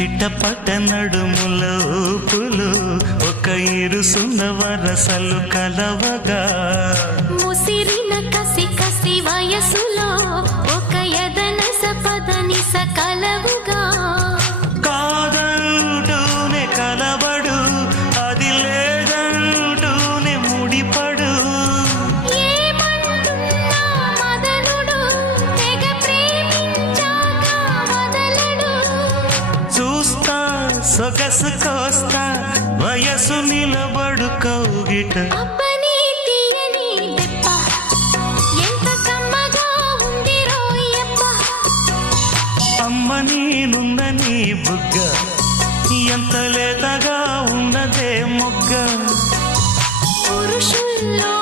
చిట్టపట్ట నడుముల ఊపులు ఒక ఇరుసున్న వరసలు కలవగా ముసిరిన కసి కసి వయసులో ఒక యదన సపదని సకలవుగా కాదంటూనే కలబడు అది లేదంటూనే ముడిపడు ఏమంటున్నా మదనుడు తెగ ప్రేమించాక వదలడు చూస్తా సొగసు కోస్తా వయసు నిలబడు కౌగిట అబ్బని తీయని దెబ్బ ఎంత కమ్మగా ఉంది రోయప్ప అమ్మ నేనున్న నీ బుగ్గ ఎంత లేతగా ఉన్నదే మొగ్గ పురుషుల్లో